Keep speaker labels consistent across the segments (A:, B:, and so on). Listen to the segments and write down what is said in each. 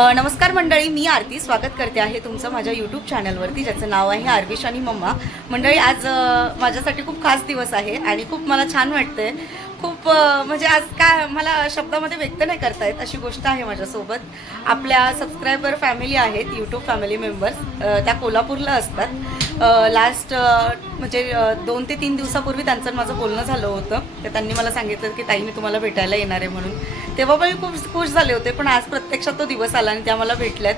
A: नमस्कार मंडळी मी आरती स्वागत करते आहे तुमचं माझ्या यूट्यूब चॅनलवरती ज्याचं नाव आहे आरविश आणि मम्मा. मंडळी आज माझ्यासाठी खूप खास दिवस आहे आणि खूप मला छान वाटतंय. खूप म्हणजे आज काय मला शब्दामध्ये व्यक्त नाही करता येत अशी गोष्ट आहे माझ्यासोबत. आपल्या सबस्क्रायबर फॅमिली आहेत यूट्यूब फॅमिली मेंबर्स त्या कोल्हापूरला असतात. लास्ट म्हणजे दोन ते तीन दिवसापूर्वी त्यांचं माझं बोलणं झालं होतं. तर त्यांनी मला सांगितलं की ताई मी तुम्हाला भेटायला येणार आहे म्हणून. तेव्हा पण मी खूप खुश झाले होते पण आज प्रत्यक्षात तो दिवस आला आणि त्या मला भेटल्यात.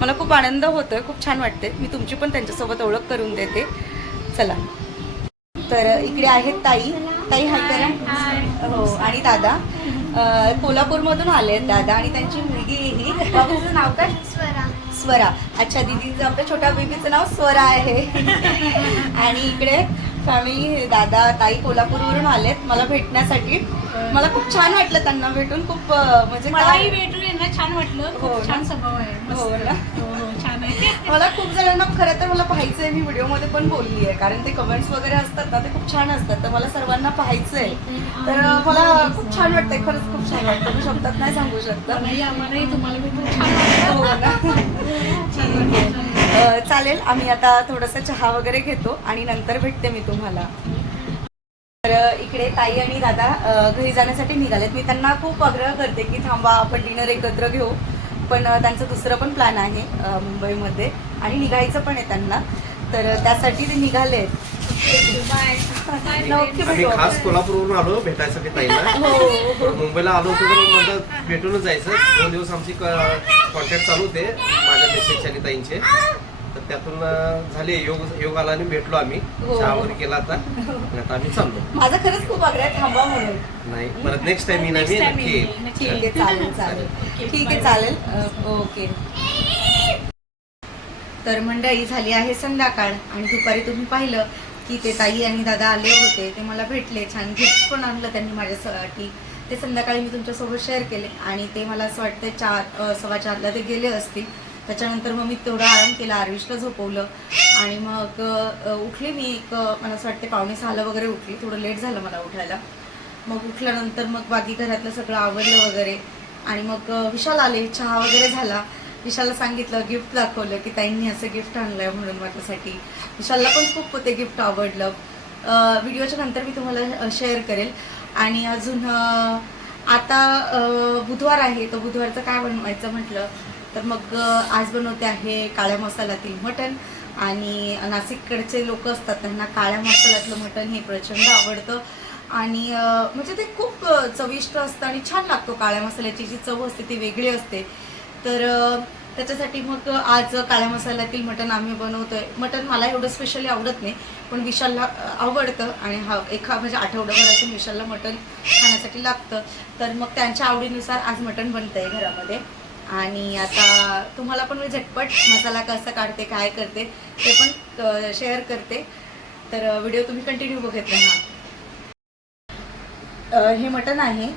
A: मला खूप आनंद होतोय खूप छान वाटते मी तुमची पण त्यांच्यासोबत ओळख करून देते. चला. तर इकडे आहेत ताई. ताई हाय करा. हो आणि दादा. कोल्हापूरमधून आले आहेत दादा आणि त्यांची मुलगी ही. नाव काय?
B: स्वरा.
A: स्वरा. अच्छा दीदीचं आपल्या छोट्या बेबीचं नाव स्वरा आहे. आणि इकडे फॅमिली दादा ताई कोल्हापूरवरून आलेत मला भेटण्यासाठी. मला खूप छान वाटलं त्यांना भेटून. खूप म्हणजे
C: मलाही भेटून यांना छान वाटलं.
A: हो
C: खूप
A: ना?
C: छान स्वभाव आहे.
A: हो ना? मला खूप जणांना खरं तर मला पाहायचं आहे मी व्हिडिओमध्ये पण बोलली आहे कारण ते कमेंट्स वगैरे असतात ना ते खूप छान असतात. तर मला सर्वांना पाहायचं आहे तर मला खूप छान वाटतंय खरंच खूप छान वाटतं मी शब्दात नाही सांगू शकत. हो चालेल आम्ही आता थोडंसं चहा वगैरे घेतो आणि नंतर भेटते मी तुम्हाला. तर इकडे ताई आणि दादा घरी जाण्यासाठी निघालेत. मी त्यांना खूप आग्रह करते की थांबा आपण डिनर एकत्र घेऊ. पण त्यांचं दुसरं पण प्लॅन आहे मुंबईमध्ये. आणि निघायचं पण आहे त्यांना. तर त्यासाठी ते भेटू
D: खास. कोल्हापूरवरून आलो भेटायसाठी ताईला.
A: हो.
D: मुंबईला आलो होतो तर म्हणलं भेटूनच जायचं. दोन दिवस आमची कॉन्टॅक्ट चालू होते माझ्या मेसेजचे आणि ताईंचे. तर त्यातून झाले योग योग आला आणि भेटलो आम्ही.
A: हो.
D: चहा वगैरे केला आता. आणि आता आम्ही चाललो.
A: माझा खरंच खूप आग्रह आहे म्हणून.
D: नाही परत नेक्स्ट टाइम येईन
C: Next time
D: नक्की.
C: नक्की.
A: ठीक आहे चालेल चालेल. ठीक आहे चालेल. अ, ओके. तर मंडळी झाली आहे संध्याकाळ. आणि दुपारी तुम्ही पाहिलं की ते ताई आणि दादा आले होते. ते मला भेटले. छान गिफ्ट पण आणलं त्यांनी माझ्यासाठी. ते संध्याकाळी मी तुमच्यासोबत शेअर केले. आणि ते मला असं वाटतं चार अ, सव्वा चारला ते गेले असतील. त्याच्यानंतर मग मी तेवढा आराम केला आरविशला झोपवलं आणि मग उठले मी एक मला असं वाटते पावणे सहाला वगैरे उठली. थोडं लेट झालं मला उठायला. मग उठल्यानंतर मग बाकी घरातलं सगळं आवडलं वगैरे आणि मग विशाल आले. चहा वगैरे झाला. विशालला सांगितलं गिफ्ट दाखवलं की ताईंनी असं गिफ्ट आणलंय म्हणून माझ्यासाठी. विशालला पण खूप ते गिफ्ट आवडलं. व्हिडिओच्या नंतर मी तुम्हाला शेअर करेल. आणि अजून आता बुधवार आहे. तर बुधवारचं काय बनवायचं म्हटलं? तर मग आज बनवते आहे काळ्या मसाल्यातील मटण. आणि नाशिककडचे लोक असतात त्यांना काळ्या मसाल्यातलं मटण हे प्रचंड आवडतं. आणि म्हणजे ते खूप चविष्ट असतं आणि छान लागतो काळ्या मसाल्याची जी चव असते ती वेगळी असते. तर त्याच्यासाठी मग आज काळ्या मसाल्यातील मटण आम्ही बनवतोय. मटण मला एवढं स्पेशली आवडत नाही पण विशालला आवडतं. आणि हा एका म्हणजे आठवड्याभरातून विशालला मटण खाण्यासाठी लागतं. तर मग त्यांच्या आवडीनुसार आज मटण बनतंय घरामध्ये. आणि आता तुम्हाला पण मी झटपट मसाला कसा काढते काय करते ते पण शेअर करते. तर व्हिडिओ तुम्ही कंटिन्यू बघत राहा. हे मटण आहे.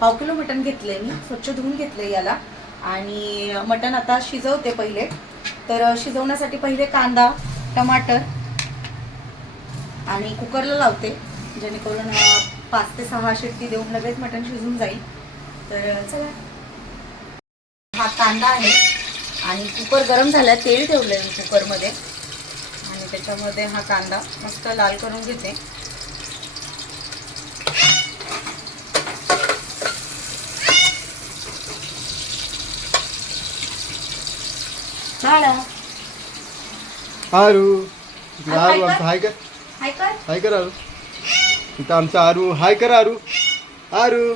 A: पाव किलो मटण घेतलंय मी स्वच्छ धुवून घेतलंय याला. आणि मटण आता शिजवते पहिले. तर शिजवण्यासाठी पहिले कांदा टमाटर आणि कुकरला लावते जेणेकरून पाच ते सहा शिट्टी देऊन लगेच मटण शिजून जाईल. तर चला. हा कांदा आहे आणि कुकर गरम झाला तेल ठेवलंय मी कुकरमध्ये. आणि त्याच्यामध्ये हा कांदा मस्त लाल करून घेते.
E: आरू. आरू
A: कर.
E: आमचा हाय कर.
A: हाय कर.
E: हाय कर आरू. इथं आमचा आरू. हाय कर आरू. आरू.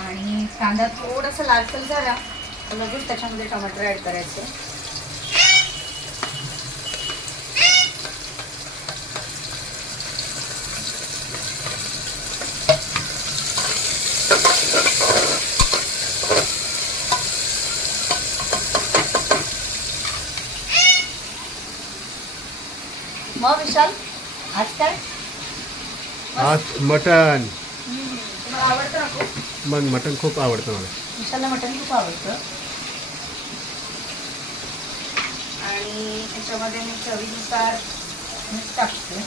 A: आणि कांदा थोडासा लालसर झाला तर लगेच त्याच्यामध्ये टमाटर ऍड करायचं. मग विशाल आज काय?
E: आज मटण.
A: हम्म, तुम्हाला आवडतं ना खूप?
E: मग मटण खूप आवडतं मला.
A: विशालला मटण खूप आवडतं. आणि त्याच्यामध्ये मी चवीनुसार मीठ टाकते.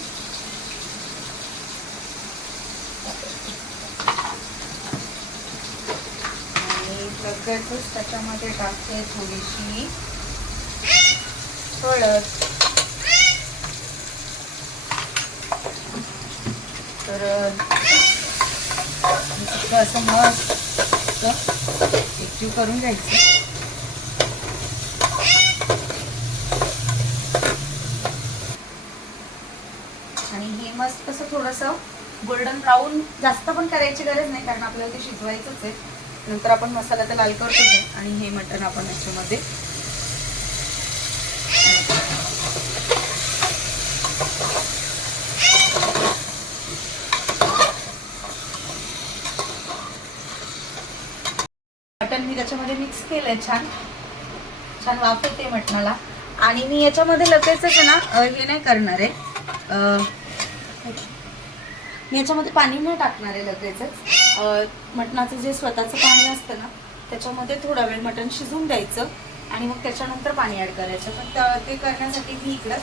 A: आणि लगेचच त्याच्यामध्ये टाकते थोडीशी. हळद. तर असं मस्त एकजीव करून घ्यायचं. आणि हे मस्त कसं थोडंसं गोल्डन ब्राऊन जास्त पण करायची गरज नाही कारण आपल्याला ते शिजवायचंच आहे. नंतर आपण मसाला तर लाल करतोच आहे आणि हे मटण आपण याच्यामध्ये मटण मी त्याच्यामध्ये आहे छान. छान वाफ येते मटणाला. आणि मी याच्यामध्ये लगेचच आहे ना हे नाही करणार आहे. मी याच्यामध्ये पाणी नाही टाकणार आहे लगेचच. मटणाचं जे स्वतःचं पाणी असतं ना त्याच्यामध्ये थोडा वेळ मटण शिजवून द्यायचं आणि मग त्याच्यानंतर पाणी ॲड करायचं. पण त्या- ते करण्यासाठी मी इकडं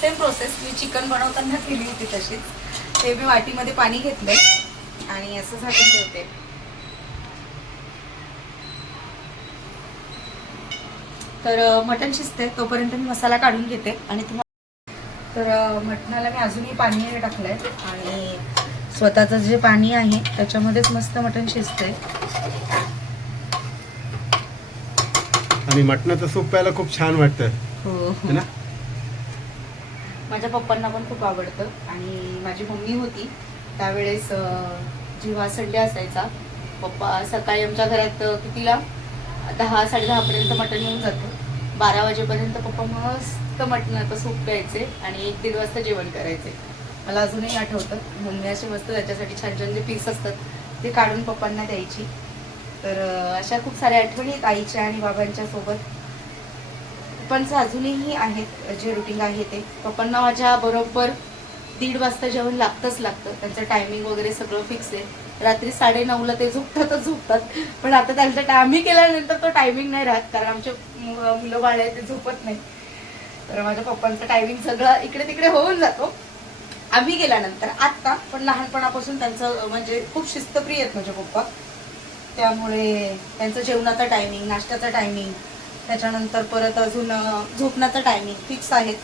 A: सेम प्रोसेस मी चिकन बनवताना केली होती तशीच. ते मी वाटीमध्ये पाणी घेतलं आणि असं झाकून ठेवते. तर मटण शिजते. तोपर्यंत मी मसाला काढून घेते आणि तुम्हाला तर मटणाला मी अजूनही पाणी टाकलंय आणि स्वतःचं जे पाणी आहे त्याच्यामध्येच मस्त मटण शिजतंय
E: आणि मटणाचं सूप प्यायला खूप छान वाटतं.
A: हो.
E: ना?
A: माझ्या पप्पांना पण खूप आवडतं आणि माझी मम्मी होती. त्यावेळेस जेव्हा संडे असायचा पप्पा सकाळी आमच्या घरात कितीला? दहा साडेदहापर्यंत मटण येऊन जातं. बारा वाजेपर्यंत पप्पा मस्त मटणाचं सूप प्यायचे आणि एक दीड वाजता जेवण करायचे. मला अजूनही आठवतं मम्मी असे मस्त त्याच्यासाठी छान छान जे पीस असतात ते काढून पप्पांना द्यायची. तर अशा खूप साऱ्या आठवणी आहेत आईच्या आणि बाबांच्या सोबत. पप्पांचं अजूनही आहेत जे रुटीन आहे ते. पप्पांना माझ्या बरोबर दीड वाजता जेवण लागतंच लागतं. त्यांचं टायमिंग वगैरे सगळं फिक्स आहे. रात्री साडे नऊला ते झोपतातच झोपतात. पण आता त्यांचा टायमिंग आम्ही केल्यानंतर तो टायमिंग नाही राहत कारण आमचे मुलं बाळ आहे ते झोपत नाही. तर माझ्या पप्पांचं टायमिंग सगळं इकडे तिकडे होऊन जातो. आम्ही गेल्यानंतर आत्ता पण लहानपणापासून त्यांचं म्हणजे खूप शिस्तप्रिय आहेत माझे पप्पा. त्यामुळे त्यांचं जेवणाचा टायमिंग नाश्त्याचा टायमिंग त्याच्यानंतर परत अजून झोपण्याचा टायमिंग फिक्स आहेत.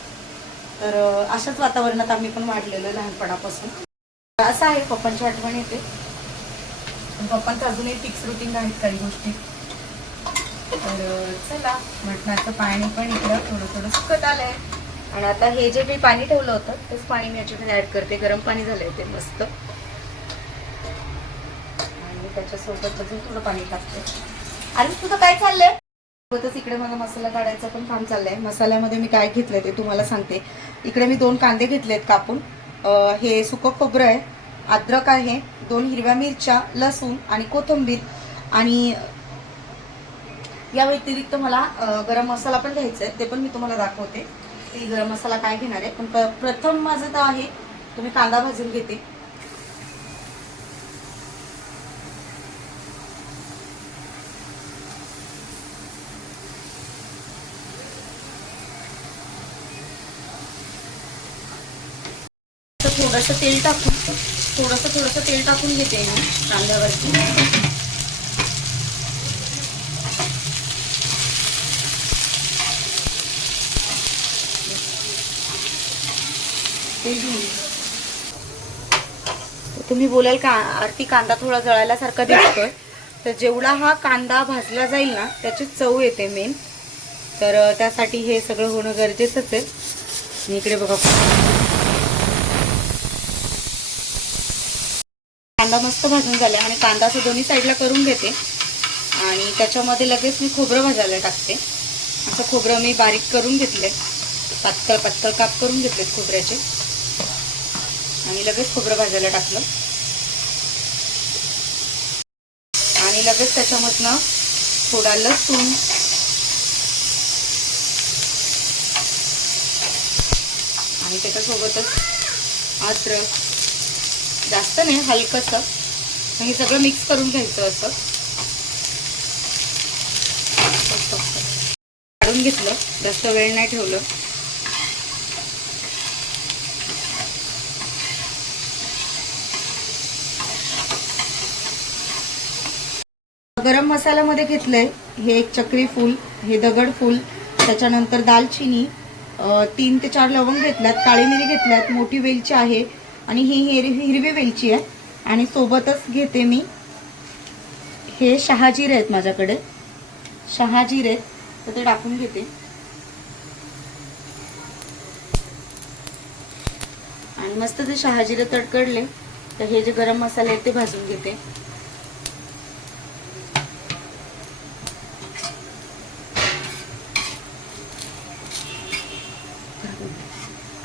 A: तर अशाच वातावरणात आम्ही पण वाढलेलो लहानपणापासून. असं आहे पप्पांची आठवण येते. पप्पांचं अजूनही फिक्स रुटीन आहेत काही गोष्टी. तर चला मटणाचं पाणी पण इकडं थोडं थोडं सुकत आलंय. आणि आता हे जे मी पाणी ठेवलं होतं तेच पाणी मी याच्यामध्ये ऍड करते. गरम पाणी झालंय ते मस्त. आणि त्याच्यासोबत अजून थोडं पाणी टाकते. आणि तुझं काय चाललंय? सोबतच इकडे मला मसाला काढायचं पण काम चाललंय. मसाल्यामध्ये मी काय घेतलंय ते तुम्हाला सांगते. इकडे मी दोन कांदे घेतलेत कापून. हे सुकं खोबरं आहे. अद्रक आहे दोन हिरव्या मिरच्या लसूण आणि कोथिंबीर. आणि या व्यतिरिक्त मला गरम मसाला पण घ्यायचा आहे ते पण मी तुम्हाला दाखवते. की गरम मसाला काय घेणार आहे पण प्रथम माझं तर आहे तुम्ही कांदा भाजून घेते. थोडंसं तेल टाकून थोडंसं थोडंसं तेल टाकून घेते मी कांद्यावरती. तुम्ही बोलाल का आरती कांदा थोडा जळाल्यासारखा दिसतोय. तर जेवढा हा कांदा भाजला जाईल ना त्याची चव येते मेन तर त्यासाठी हे सगळं होणं गरजेचंच आहे. मी इकडे बघा. कांदा मस्त भाजून झाला आणि कांदा असं दोन्ही साईडला करून घेते. आणि त्याच्यामध्ये लगेच मी खोबरं भाजायला टाकते. असं खोबरं मी बारीक करून घेतले पातळ पातळ काप करून घेतलेत खोबऱ्याचे. आणि लगेच खोबरं भाजायला टाकलं. आणि लगेच त्याच्यामधनं थोडा लसूण. आणि त्याच्यासोबतच अद्रक. जास्त नाही हलकंसं. हे सगळं मिक्स करून घ्यायचं असं. काढून घेतलं. जास्त वेळ नाही ठेवलं. गरम मसाल्यामध्ये घेतलंय हे एक चक्री फूल हे दगड फूल त्याच्यानंतर दालचिनी तीन ते चार लवंग घेतल्यात काळी मिरी घेतल्यात मोठी वेलची आहे आणि ही हिरवी हिरवी वेलची आहे. आणि सोबतच घेते मी हे शहाजीरे आहेत माझ्याकडे. शहाजीरे तर ते टाकून घेते. आणि मस्त ते शहाजीरे तडकडले. तर हे जे गरम मसाले आहेत ते भाजून घेते.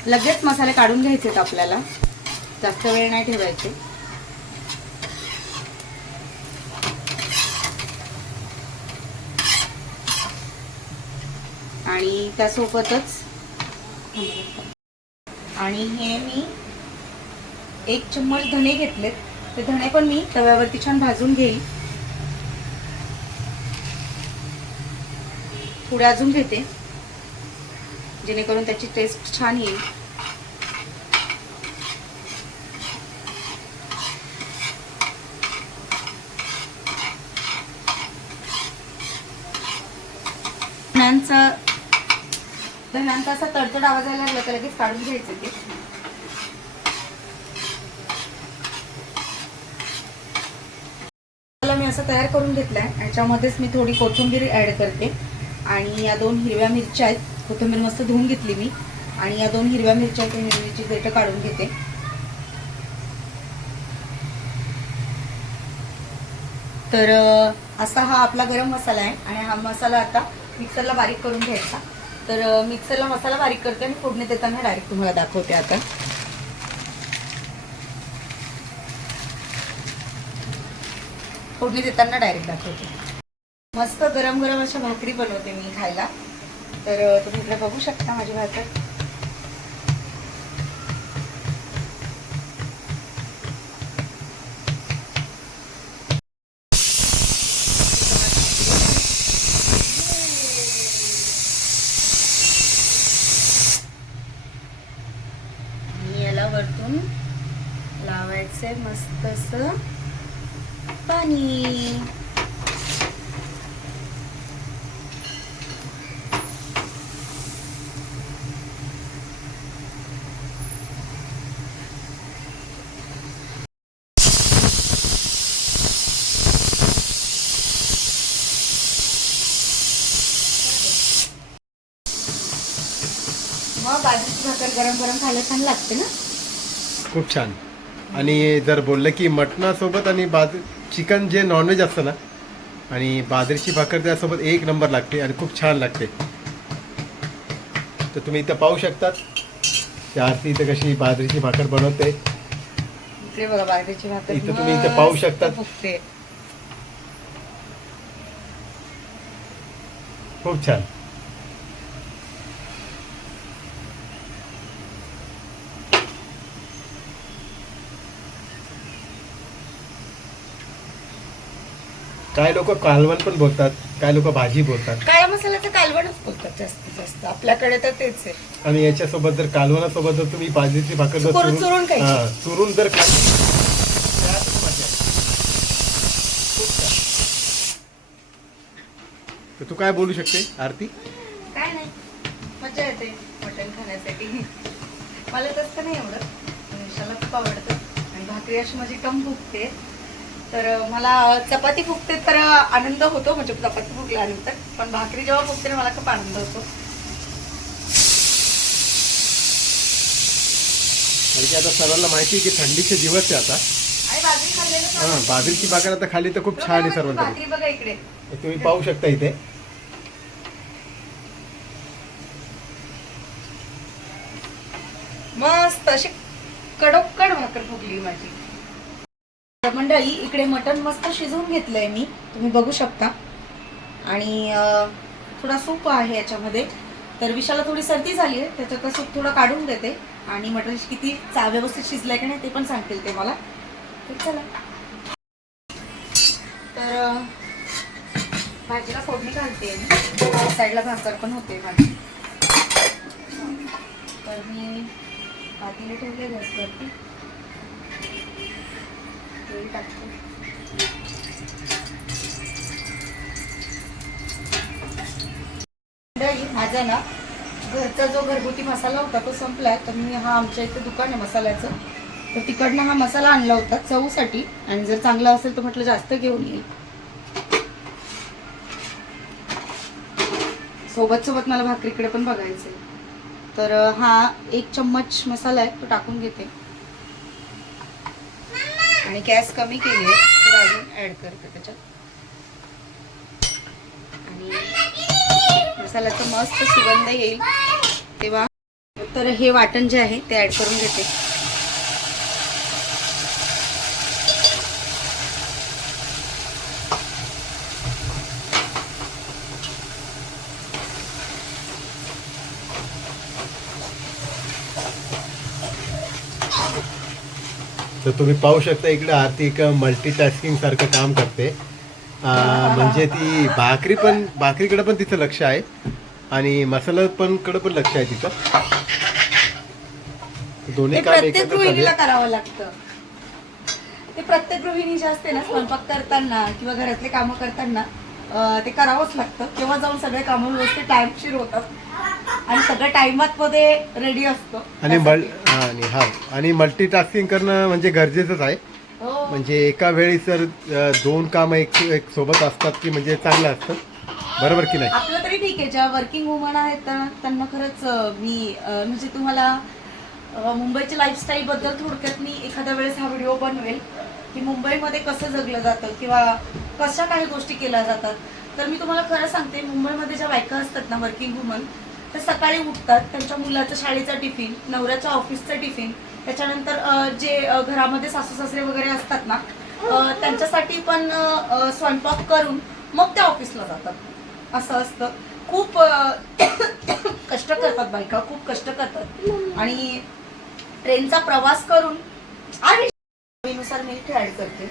A: लगेच मसाले काढून घ्यायचे आहेत आपल्याला. जास्त वेळ नाही ठेवायचे. आणि त्यासोबतच आणि हे मी एक चम्मच धणे घेतलेत. ते धणे पण मी तव्यावरती छान भाजून घेईल. थोडे अजून घेते. जेणेकरून त्याची टेस्ट छान येईल. धण्यांचा धण्यांचा असा तडतड आवाज यायला लागला तर लगेच काढून घ्यायचं ते. मी असं तयार करून घेतलाय याच्यामध्येच मी थोडी कोथिंबीर ऍड करते. आणि या दोन हिरव्या मिरच्या आहेत कोथिंबीर मस्त धुवून घेतली मी. आणि या दोन हिरव्या मिरच्या मिरची देठं काढून घेते. तर असा हा आपला गरम मसाला आहे. आणि हा मसाला आता मिक्सरला बारीक करून घ्यायचा. तर मिक्सरला मसाला बारीक करते आणि फोडणी देताना डायरेक्ट तुम्हाला दाखवते आता. फोडणी देताना डायरेक्ट दाखवते. मस्त गरम गरम अशा भाकरी बनवते मी खायला. तर तुम्ही इकडे बघू शकता माझी भाकर आणि याला वरतून लावायचंय पाणी. मग बाजूची भाकर गरम गरम खायला छान लागते ना?
E: खूप छान. आणि जर बोललं की मटणासोबत आणि बाज चिकन जे नॉनव्हेज असतं ना आणि बाजरीची भाकर त्यासोबत एक नंबर लागते आणि खूप छान लागते. तर तुम्ही इथं पाहू शकतात. की आरती इथं कशी बाजरीची भाकर बनवते.
A: इकडे बघा बाजरीची भाकर
E: इथं तुम्ही इथं पाहू शकतात. खूप छान. काय लोक कालवण पण बोलतात काय लोक भाजी बोलतात.
A: काळ्या मसाल्याचं कालवणच बोलतात जास्तीत जास्त. आपल्याकडे तर तेच आहे.
E: आणि याच्यासोबत जर कालवणासोबत जर तुम्ही बाजरीची भाकर जर
A: चुरून- चुरून खायची.
E: हा, चुरून जर खाल्ली त्यात मजा आहे. खूप छान. तर तू काय बोलू शकते आरती?
A: काय नाही. मजा येते मटण खाण्यासाठी. मला तसं नाही एवढं. मनीषाला खूप आवडतं. आणि भाकरी अशी माझी कम फुगते तर मला चपाती फुगते तर आनंद होतो म्हणजे चपाती फुगल्यानंतर. पण भाकरी जेव्हा फुगते ना मला खूप आनंद होतो.
E: की आता सर्वांना माहिती आहे की थंडीचे दिवस आहे आता. हा. बाजरीची भाकर आता खाली तर खूप छान आहे सर्वांकडे
A: भाकरी बघा इकडे.
E: तुम्ही पाहू शकता इथे.
A: मस्त अशी कडोकड भाकर फुगली माझी. मंडळी इकडे मटण मस्त शिजवून घेतलंय मी. तुम्ही बघू शकता. आणि थोडा सूप आहे याच्यामध्ये. तर विशाला थोडी सर्दी झाली आहे त्याच्यात सूप थोडं काढून देते. आणि मटण किती चा व्यवस्थित शिजलंय की नाही ते पण सांगतील ते मला. तर चला. तर भाजीला फोडणी घालते मी. साईडला भाकर पण होते माझी. तर मी पातीला ठेवले गॅसवरती. माझा ना घरचा जो घरगुती मसाला होता तो संपलाय तर मी हा आमच्या इथे दुकान आहे मसाल्याचं. तर तिकडनं हा मसाला आणला होता चवसाठी आणि जर चांगला असेल तर म्हटलं जास्त घेऊन येईल. सोबत सोबत मला भाकरीकडे पण बघायचं आहे तर हा एक चम्मच मसाला आहे तो टाकून घेते. आणि गॅस कमी केली आहे. थोडं अजून ऍड करते त्याच्यात. आणि मसाल्याचा मस्त सुगंध येईल. तेव्हा तर हे वाटण जे आहे ते ऍड करून घेते.
E: तर तुम्ही पाहू शकता इकडे आरती एक मल्टीटास्किंग सारखं काम करते. म्हणजे ती भाकरी पण भाकरीकडे पण तिचं लक्ष आहे. आणि मसाला पण कडे पण लक्ष आहे तिचं. दोन्ही काम एकत्र
A: करावं लागतं. ते प्रत्येक गृहिणी जे असते ना स्वयंपाक करताना किंवा घरातले कामं करताना ते करावंच लागतं. तेव्हा जाऊन सगळे कामं व्यवस्थित टाइमशीर होतात. आणि सगळं टाइमात मध्ये रेडी असतो.
E: आणि मल आणि हा. आणि मल्टीटास्किंग करणं म्हणजे गरजेचंच आहे.
A: हो.
E: म्हणजे एका वेळी अं, दोन काम एक एक सोबत असतात की म्हणजे चांगलं असतं. बरोबर की नाही?
A: आपलं तरी ठीक आहे. ज्या वर्किंग वुमन आहेत त्या- त्यांना खरंच अं, मी अं, म्हणजे तुम्हाला अं, मुंबईच्या लाईफस्टाईल बद्दल थोडक्यात मी एखाद्या वेळेस हा व्हिडिओ बनवेल की मुंबईमध्ये कसं जगलं जातं किंवा कशा काही गोष्टी केल्या जातात. तर मी तुम्हाला खरं सांगते मुंबईमध्ये ज्या बायका असतात ना वर्किंग वुमन तर सकाळी उठतात त्यांच्या मुलाचा शाळेचा टिफिन नवऱ्याच्या ऑफिसचा टिफिन त्याच्यानंतर जे घरामध्ये सासू सासरे वगैरे असतात ना त्यांच्यासाठी पण स्वयंपाक करून मग त्या ऑफिसला जातात. असं असतं. खूप कष्ट करतात बायका खूप कष्ट करतात. आणि ट्रेनचा प्रवास करून आणि नुसार मी ऍड करते.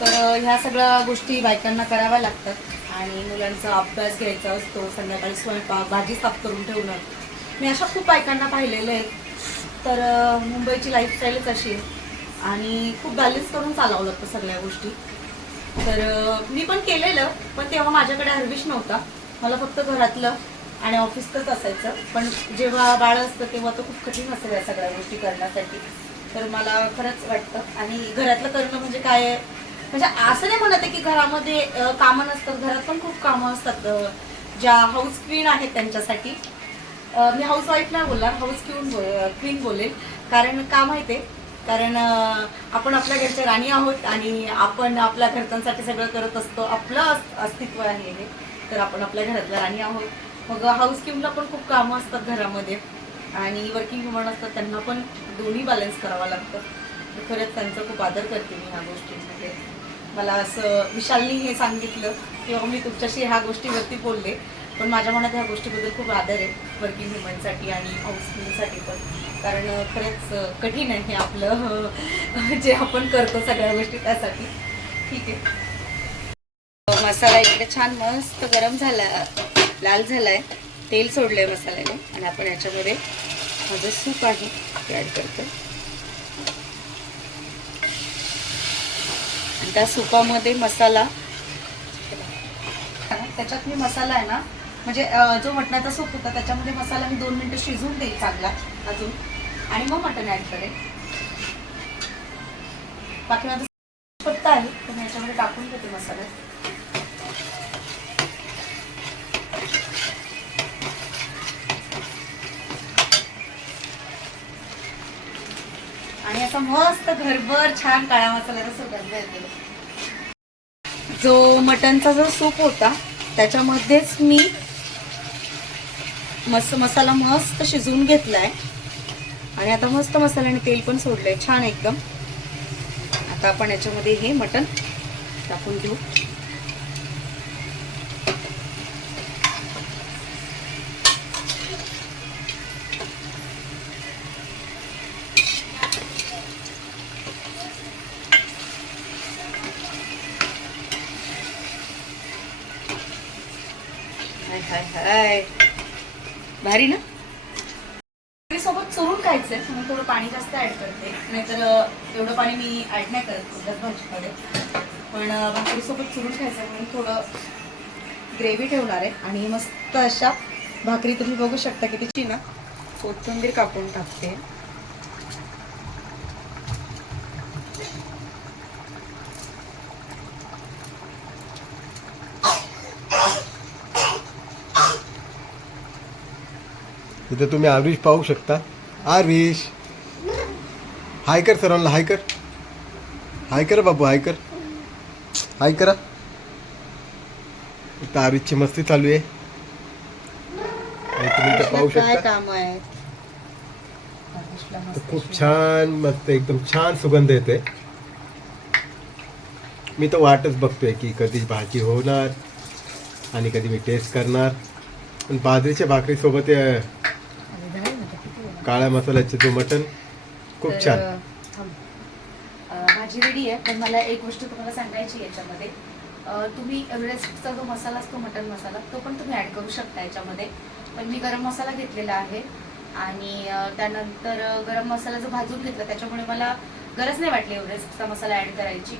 A: तर ह्या सगळ्या गोष्टी बायकांना कराव्या लागतात. आणि मुलांचा अभ्यास घ्यायचा असतो संध्याकाळी स्वयंपाक भाजी साफ करून ठेवणं. मी अशा खूप बायकांना पाहिलेलं आहे तर मुंबईची लाईफस्टाईलच अशी आहे. आणि खूप बॅलन्स करून चालावं लागतं सगळ्या गोष्टी. तर मी पण केलेलं पण तेव्हा माझ्याकडे हरविश नव्हता. मला फक्त घरातलं आणि ऑफिसचंच असायचं. पण जेव्हा बाळ असतं तेव्हा तो खूप कठीण असेल या सगळ्या गोष्टी करण्यासाठी. तर मला खरंच वाटतं. आणि घरातलं करणं म्हणजे काय आहे? म्हणजे असं नाही म्हणत आहे की घरामध्ये कामं नसतात. घरात पण खूप कामं असतात. ज्या हाऊस क्वीन आहेत त्यांच्यासाठी. मी हाऊस वाईफ नाही बोलणार हाऊस क्वीन क्वीन बोलेल. कारण का माहिती आहे? कारण आपण आपल्या घरच्या राणी आहोत आणि आपण आपल्या घरच्यांसाठी सगळं करत असतो. आपलं अस्तित्व आहे हे. तर आपण आपल्या घरातल्या राणी आहोत. मग हाऊस क्वीनला पण खूप कामं असतात घरामध्ये. आणि वर्किंग वुमन असतात त्यांना पण दोन्ही बॅलन्स करावं लागतं. खरंच त्यांचा खूप आदर करते मी ह्या गोष्टींमध्ये. मला असं विशालनी हे सांगितलं किंवा मी तुमच्याशी ह्या गोष्टीवरती बोलले पण माझ्या मनात ह्या गोष्टीबद्दल खूप आदर आहे वर्किंग वुमनसाठी आणि हाऊस पण. कारण खरंच कठीण आहे हे आपलं जे आपण करतो सगळ्या गोष्टी त्यासाठी. ठीक आहे. मसाला इकडे छान मस्त गरम झाला लाल झाला आहे तेल सोडलं आहे मसाल्याने. आणि आपण याच्यामध्ये माझं सूप आहे ते ॲड करतो. त्या सुपामध्ये मसाला. त्याच्यात मी मसाला आहे ना म्हणजे जो मटणाचा सूप होता त्याच्यामध्ये मसाला मी दोन मिनटं शिजवून देईल चांगला अजून. आणि मग मटण ॲड करेल बाकी माझं पत्ता आहे तर मी याच्यामध्ये टाकून घेते मसाला. आणि असं मस्त घरभर छान काळा मसाल्याचा सुगंध येतो. जो मटनचा जो सूप होता त्याच्यामध्येच मी मस्त मसाला मस्त शिजवून घेतलाय. आणि आता मस्त मसाल्याने तेल पण सोडलंय छान एकदम. आता आपण याच्यामध्ये हे मटन टाकून घेऊ. हाय भारी ना? भाकरीसोबत चुरून खायचं आहे म्हणून थोडं पाणी जास्त ॲड करते. नाहीतर एवढं पाणी मी ॲड नाही करत कुठल्याच भाजीमध्ये. पण भाकरीसोबत चुरून खायचं आहे म्हणून थोडं ग्रेव्ही ठेवणार आहे. आणि मस्त अशा भाकरी तुम्ही बघू शकता की तिची ना कोथिंबीर कापून टाकते.
E: इथे तुम्ही आरुष पाहू शकता. आरुष हाय कर सर्वांना हाय कर हाय कर बाबू हाय कर हाय करा इथं आरुषची मस्ती चालू आहे. तुम्ही इथं पाहू शकता.
A: काम आहे?
E: तर खूप छान मस्त एकदम छान सुगंध येते मी तर वाटच बघतोय की कधी भाजी होणार आणि कधी मी टेस्ट करणार. पण बाजरीच्या भाकरीसोबत हे काळ्या मसाल्याचे जो मटण खूप
A: तर,
E: छान.
A: थांब. अ, भाजी रेडी आहे पण मला एक गोष्ट तुम्हाला सांगायची आहे याच्यामध्ये. अ, तुम्ही एव्हरेस्टचा जो मसाला असतो मटन मसाला तो पण तुम्ही ॲड करू शकता याच्यामध्ये. पण मी गरम मसाला घेतलेला आहे आणि अ, त्यानंतर अ, गरम मसाला जो भाजून घेतला त्याच्यामुळे मला गरज नाही वाटली एव्हरेस्टचा मसाला ॲड करायची.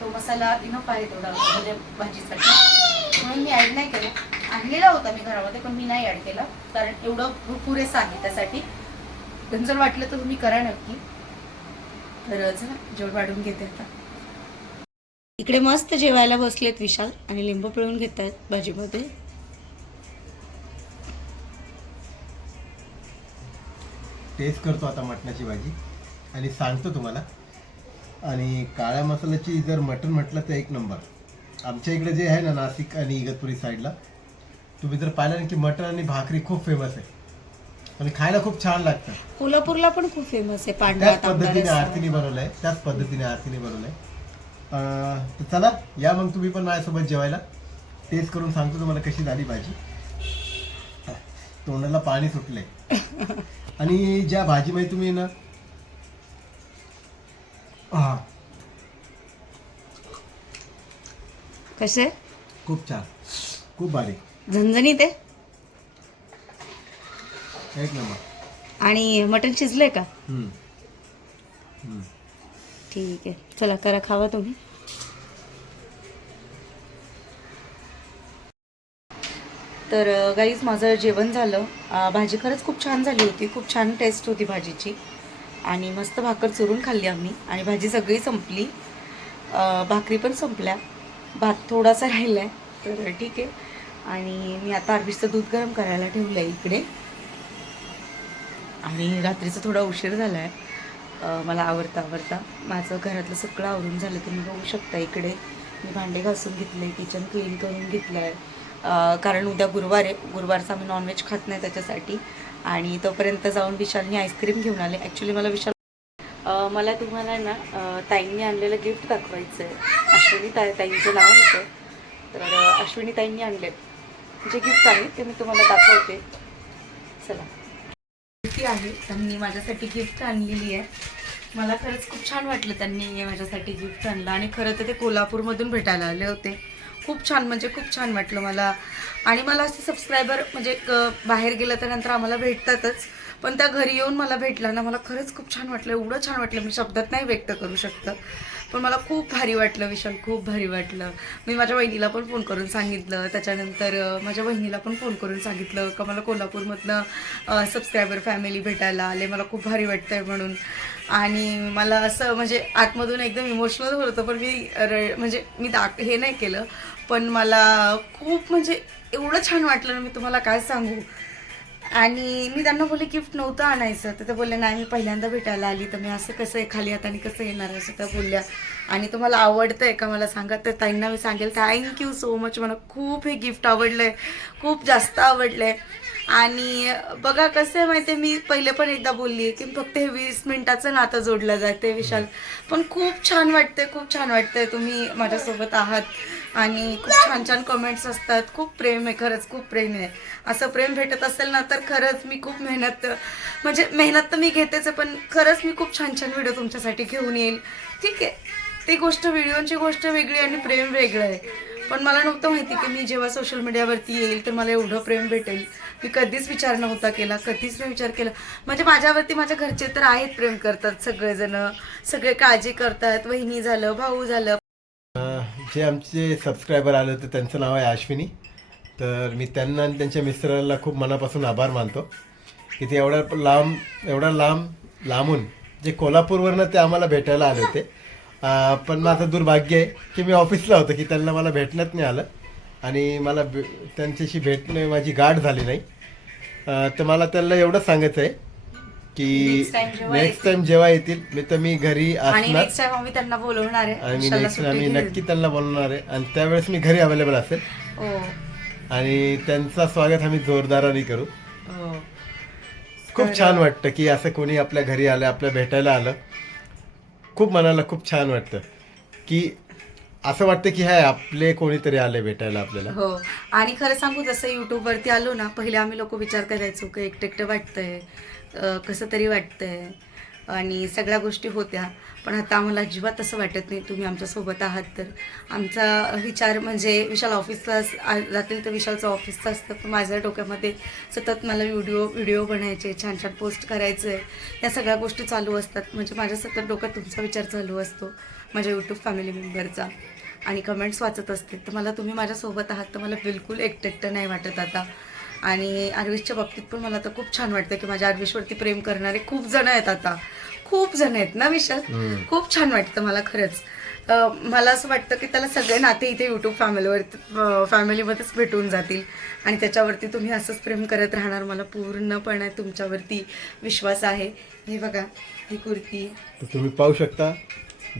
A: तो मसाला इनफ आहे तेवढा म्हणजे भाजीसाठी. म्हणून मी ॲड नाही केलं. आणलेला होता मी घरामध्ये पण मी नाही ॲड केला कारण एवढं पुरेसं आहे त्यासाठी पण जर वाटलं तर तुम्ही करा नक्की. तर चला जेवण वाढून घेते आता. इकडे मस्त जेवायला बसलेत विशाल आणि लिंबू पिळून घेत आहेत भाजीमध्ये.
E: टेस्ट करतो आता मटणाची भाजी. आणि सांगतो तुम्हाला. आणि काळ्या मसाल्याची जर मटण म्हटलं तर एक नंबर. आमच्या इकडे जे आहे ना नाशिक आणि इगतपुरी साईडला तुम्ही जर पाहिलं ना की मटण आणि भाकरी खूप फेमस आहे. आणि खायला खूप छान लागतं.
A: कोल्हापूरला पण खूप फेमस आहे पांढरा
E: त्याच पद्धतीने. आरतीने बनवलंय त्याच पद्धतीने आरतीने बनवलंय. अं, तर चला या मग तुम्ही पण माझ्यासोबत जेवायला. टेस्ट करून सांगतो तुम्हाला कशी झाली भाजी. तोंडाला पाणी सुटलंय. आणि ज्या भाजीमध्ये तुम्ही ना हा
A: कसे?
E: खूप छान. खूप भारी.
A: झणझणीत आहे?
E: एक नंबर.
A: आणि मटण शिजलंय का. ठीक आहे. चला करा खावा तुम्ही. तर गाईज माझं जेवण झालं. भाजी खरंच खूप छान झाली होती. खूप छान टेस्ट होती भाजीची. आणि मस्त भाकर चुरून खाल्ली आम्ही. आणि भाजी सगळी संपली. भाकरी पण संपल्या. भात थोडासा राहिला आहे तर ठीक आहे. आणि मी आता अरबीचं दूध गरम करायला ठेवलं आहे इकडे. आणि रात्रीचा थोडा उशीर झाला आहे मला आवडता आवडता माझं घरातलं सगळं आवरून झालं तुम्ही बघू शकता इकडे. मी भांडे घासून घेतले किचन क्लीन करून घेतलं आहे कारण उद्या गुरुवार आहे. गुरुवारचं आम्ही नॉनव्हेज खात नाही त्याच्यासाठी. आणि तोपर्यंत जाऊन विशालनी आईस्क्रीम घेऊन आले. ॲक्च्युली मला विशाल मला तुम्हाला ना ताईंनी आणलेलं गिफ्ट दाखवायचं आहे अश्विनी ताई ताईंचं नाव होतं. तर अश्विनी ताईंनी आणले जे गिफ्ट आहे ते मी तुम्हाला दाखवते. चला. ती आहे. त्यांनी माझ्यासाठी गिफ्ट आणलेली आहे. मला खरंच खूप छान वाटलं त्यांनी माझ्यासाठी गिफ्ट आणलं आणि खरं तर ते कोल्हापूरमधून भेटायला आले होते. खूप छान म्हणजे खूप छान वाटलं मला. आणि मला असे सबस्क्रायबर म्हणजे क- बाहेर गेलं तर नंतर आम्हाला भेटतातच. पण त्या घरी येऊन मला भेटला ना मला खरंच खूप छान वाटलं. एवढं छान वाटलं. मी शब्दात नाही व्यक्त करू शकतं. पण मला खूप भारी वाटलं विशाल खूप भारी वाटलं. मी माझ्या बहिणीला पण फोन करून सांगितलं. त्याच्यानंतर माझ्या बहिणीला पण फोन करून सांगितलं का मला कोल्हापूरमधनं सबस्क्रायबर फॅमिली भेटायला आले. मला खूप भारी वाटतंय म्हणून. आणि मला असं म्हणजे आतमधून एकदम इमोशनल होतं पण मी र म्हणजे मी दाख हे नाही केलं. पण मला खूप म्हणजे एवढं छान वाटलं ना मी तुम्हाला काय सांगू. आणि मी त्यांना बोलले गिफ्ट नव्हतं आणायचं. तर ते बोलले नाही मी पहिल्यांदा भेटायला आली तर मी असं कसं आहे खाली हाताने कसं येणार असं त्या बोलल्या. आणि तुम्हाला आवडतं आहे का मला सांगा? तर ताईंना मी सांगेल थँक्यू सो मच मला खूप हे गिफ्ट आवडलं आहे खूप जास्त आवडलं आहे आणि बघा कसं आहे माहिती आहे मी पहिले पण एकदा बोलली आहे की फक्त हे वीस मिनटाचं नातं जोडलं जाते विशाल. पण खूप छान वाटतंय खूप छान वाटतंय तुम्ही माझ्यासोबत आहात. आणि खूप छान छान कमेंट्स असतात. खूप प्रेम आहे खरंच खूप प्रेम आहे. असं प्रेम भेटत असेल ना तर खरंच मी खूप मेहनत म्हणजे मेहनत तर मी घेतेच आहे पण खरंच मी खूप छान छान व्हिडिओ तुमच्यासाठी घेऊन येईल ठीक आहे. ती गोष्ट व्हिडिओची गोष्ट वेगळी आणि प्रेम वेगळं आहे. पण मला नव्हतं माहिती की मी जेव्हा सोशल मीडियावरती येईल तर मला एवढं प्रेम भेटेल. मी कधीच विचार नव्हता केला कधीच नाही विचार केला. म्हणजे माझ्यावरती माझ्या घरचे तर आहेत प्रेम करतात सगळेजण. सगळे काळजी करतात. वहिनी झालं भाऊ झालं
E: जे आमचे सबस्क्रायबर आले होते त्यांचं नाव आहे अश्विनी. तर मी त्यांना आणि त्यांच्या मिस्टरांना खूप मनापासून आभार मानतो. की ते एवढ्या लांब एवढा लांब लांबून जे कोल्हापूरवरनं ते आम्हाला भेटायला आले होते. पण माझं दुर्भाग्य आहे की मी ऑफिसला होतो की त्यांना मला भेटण्यात नाही आलं. आणि मला भे त्यांच्याशी भेटणे माझी गाठ झाली नाही. तर मला त्यांना एवढंच सांगायचं आहे की नेक्स्ट टाइम जेव्हा येतील. मी तर मी घरी
A: आणि
E: असणार.
A: नेक्स्ट टाइम आम्ही त्यांना बोलवणार आहे.
E: आणि
A: विशालला
E: नेक्स्ट
A: सुट्टी
E: आम्ही
A: घेईल.
E: नक्की त्यांना बोलवणार आहे. आणि त्यावेळेस मी घरी अवेलेबल असेल.
A: हो.
E: आणि त्यांचं स्वागत आम्ही जोरदाराने करू.
A: हो.
E: खूप छान वाटतं की असं कोणी आपल्या घरी आलं आपल्या भेटायला आलं. खूप मनाला खूप छान वाटतं की असं वाटतं की हाय आपले कोणीतरी आले भेटायला आपल्याला.
A: हो. आणि खरं सांगू जसं यूट्यूबवरती आलो ना पहिले आम्ही लोक विचार करायचो की एकटं एकटं वाटतंय. कसं तरी वाटतंय आणि सगळ्या गोष्टी होत्या. पण आता आम्हाला अजिबात असं वाटत नाही. तुम्ही आमच्यासोबत आहात तर. आमचा विचार म्हणजे विशाल ऑफिसला जातील तर विशालचं ऑफिसचं असतं. पण माझ्या डोक्यामध्ये सतत मला व्हिडिओ व्हिडिओ बनायचे छान छान पोस्ट करायचं. आहे या सगळ्या गोष्टी चालू असतात. म्हणजे माझ्या सतत डोक्यात तुमचा विचार चालू असतो. माझ्या यूट्यूब फॅमिली मेंबरचा आणि कमेंट्स वाचत असते. तर मला तुम्ही माझ्यासोबत आहात तर मला बिलकुल एकटं एकटं नाही वाटत आता. आणि आर्विशच्या बाबतीत पण मला तर खूप छान वाटतं की माझ्या आर्विशवरती प्रेम करणारे खूप जण आहेत आता. खूप जण आहेत ना विशाल. खूप छान वाटतं मला खरंच. मला असं वाटतं की त्याला सगळे नाते इथे यूट्यूब फॅमिलीवरती फॅमिलीमध्येच भेटून जातील. आणि त्याच्यावरती तुम्ही असंच प्रेम करत राहणार मला पूर्णपणे तुमच्यावरती विश्वास आहे. हे बघा ही कुर्ती.
E: तुम्ही पाहू शकता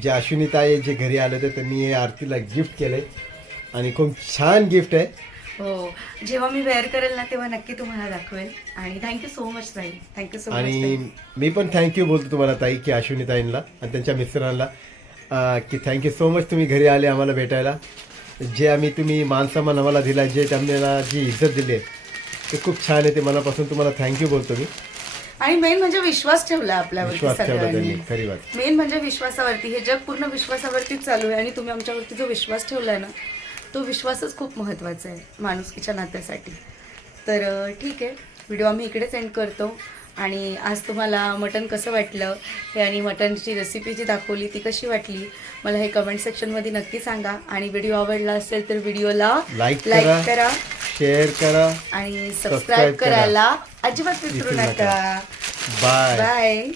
E: जे अश्विनी ताई जे घरी आले होते त्यांनी हे आरतीला गिफ्ट केलंय. आणि खूप छान गिफ्ट आहे.
A: हो. जेव्हा मी वेअर करेल ना तेव्हा नक्की तुम्हाला दाखवेल. आणि थँक्यू सो मच ताई. थँक्यू सो मच
E: आणि मी पण थँक्यू बोलतो तुम्हाला ताई की अश्विनी ताईंना आणि त्यांच्या मिस्टरांना अं, की थँक्यू सो मच तुम्ही घरी आले आम्हाला भेटायला. जे आम्ही तुम्ही मानसन्मान आम्हाला दिला जे आम्हाला जी इज्जत दिली आहे ते खूप छान आहे ते मनापासून तुम्हाला थँक्यू बोलतो मी.
A: आणि मेन म्हणजे विश्वास ठेवला आपल्यावरती
E: विश्वास ठेवला
A: सगळ्यांनी.
E: त्यांनी खरी बात.
A: मेन म्हणजे विश्वासावरती. हे जग पूर्ण विश्वासावरतीच चालू आहे आणि तुम्ही आमच्यावरती जो विश्वास ठेवलाय ना तो विश्वासच खूप महत्त्वाचा आहे माणुसकीच्या नात्यासाठी. तर ठीक आहे. व्हिडिओ आम्ही इकडेच एंड करतो. आणि आज तुम्हाला मटण कसं वाटलं? हे आणि मटणची रेसिपी जी दाखवली ती कशी वाटली? मला हे कमेंट सेक्शनमध्ये नक्की सांगा. आणि व्हिडिओ आवडला असेल तर व्हिडिओला
E: करा.
A: लाईक करा
E: शेअर करा
A: आणि सबस्क्राईब
E: करा.
A: करायला अजिबात विसरू. नका.
E: Bye
A: bye